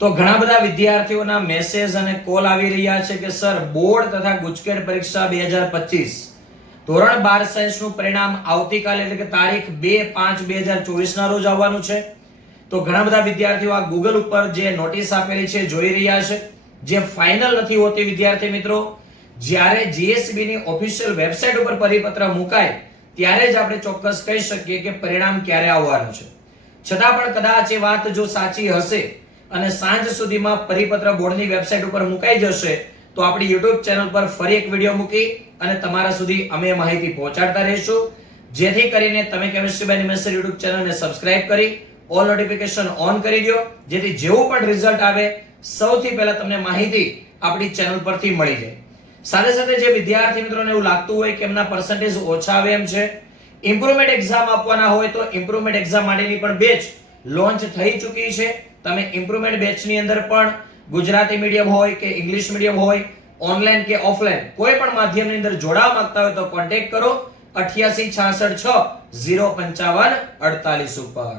તો ઘણા બધા વિદ્યાર્થીઓના મેસેજ અને કોલ આવી રહ્યા છે કે સર બોર્ડ તથા ગુજકેટ પરીક્ષા 2025 ધોરણ 12 સાયન્સ નું પરિણામ આવતીકાલે એટલે કે તારીખ 2/5/2024 ના રોજ આવવાનું છે. તો ઘણા બધા વિદ્યાર્થીઓ આ ગૂગલ ઉપર જે નોટિસ આપેલી છે જોઈ રહ્યા છે, જે ફાઇનલ નથી હોતી. વિદ્યાર્થી મિત્રો, જ્યારે જીએસબી ની ઓફિશિયલ વેબસાઇટ ઉપર પરિપત્ર મુકાય ત્યારે જ આપણે ચોક્કસ કહી શકીએ કે પરિણામ ક્યારે આવવાનું છે. છતાં પણ કદાચ એ વાત જો સાચી હશે અને સાંજ સુધીમાં પરિપત્ર બોર્ડની વેબસાઇટ ઉપર મુકાઈ જશે તો આપણી YouTube ચેનલ પર ફરી એક વિડિયો મૂકી અને તમારા સુધી અમે માહિતી પહોંચાડતા રહીશું, જેથી કરીને તમે કેમિસ્ટ્રી બાય નિમેશ YouTube ચેનલને સબસ્ક્રાઇબ કરી ઓલ નોટિફિકેશન ઓન કરી દો, જેથી જેવું પણ રિઝલ્ટ આવે સૌથી પહેલા તમને માહિતી આપણી ચેનલ પરથી મળી જાય. સાથે સાથે જે વિદ્યાર્થી મિત્રોને એવું લાગતું હોય કે એમના પર્સન્ટેજ ઓછા આવે એમ છે, ઇમ્પ્રુવમેન્ટ એક્ઝામ આપવાના હોય તો ઇમ્પ્રુવમેન્ટ એક્ઝામ માટેની પણ બેચ લોન્ચ થઈ ચૂકી છે. તમે ઇમ્પ્રુવમેન્ટ બેચની અંદર પણ ગુજરાતી મીડિયમ હોય કે ઇંગ્લિશ મીડિયમ હોય, ઓનલાઈન કે ઓફલાઈન કોઈ પણ માધ્યમની અંદર જોડાવા માંગતા હોય તો કોન્ટેક્ટ કરો 8866605548 ઉપર.